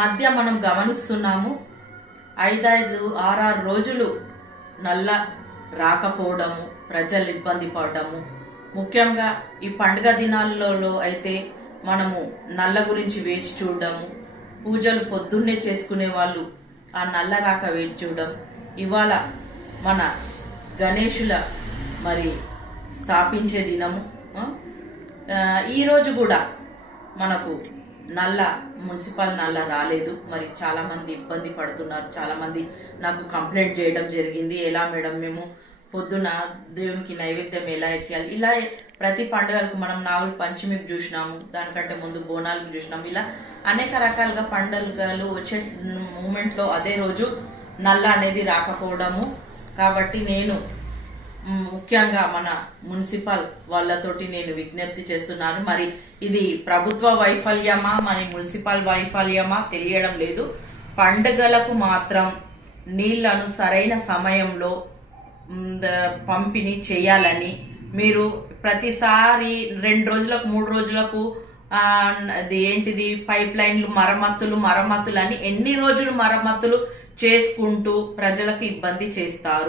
మధ్య మనం గమనిస్తున్నాము 5-6 రోజులు నల్ల రాకపోవడము, ప్రజలు ఇబ్బంది పడడము. ముఖ్యంగా ఈ పండుగ దినాలలో అయితే మనము నల్ల గురించి వేచి చూడడము, పూజలు పొద్దున్నే చేసుకునే వాళ్ళు ఆ నల్ల రాక వేచి చూడడం. ఇవాళ మన గణేశుల మరి స్థాపించే దినము. ఈరోజు కూడా మనకు మున్సిపల్ నల్ల రాలేదు. మరి చాలామంది ఇబ్బంది పడుతున్నారు. చాలామంది నాకు కంప్లైంట్ చేయడం జరిగింది, ఎలా మేడం మేము పొద్దున దేవునికి నైవేద్యం ఎలా ఎక్కాలి. ఇలా ప్రతి పండుగలకు మనం నాగుల పంచమికి చూసినాము, దానికంటే ముందు బోనాలకు చూసినాము. ఇలా అనేక రకాలుగా పండుగలు వచ్చే మూమెంట్లో అదే రోజు నల్ల అనేది రాకపోవడము. కాబట్టి నేను ముఖ్యంగా మన మున్సిపల్ వాళ్ళతోటి నేను విజ్ఞప్తి చేస్తున్నాను. మరి ఇది ప్రభుత్వ వైఫల్యమా మరి మున్సిపల్ వైఫల్యమా తెలియడం లేదు. పండుగలకు మాత్రం నీళ్లను సరైన సమయంలో పంపిణీ చేయాలని, మీరు ప్రతిసారి 2 రోజులకు 3 రోజులకు అది ఏంటిది పైప్ లైన్లు మరమ్మతులు అని ఎన్ని రోజులు మరమ్మతులు చేసుకుంటూ ప్రజలకు ఇబ్బంది చేస్తారు.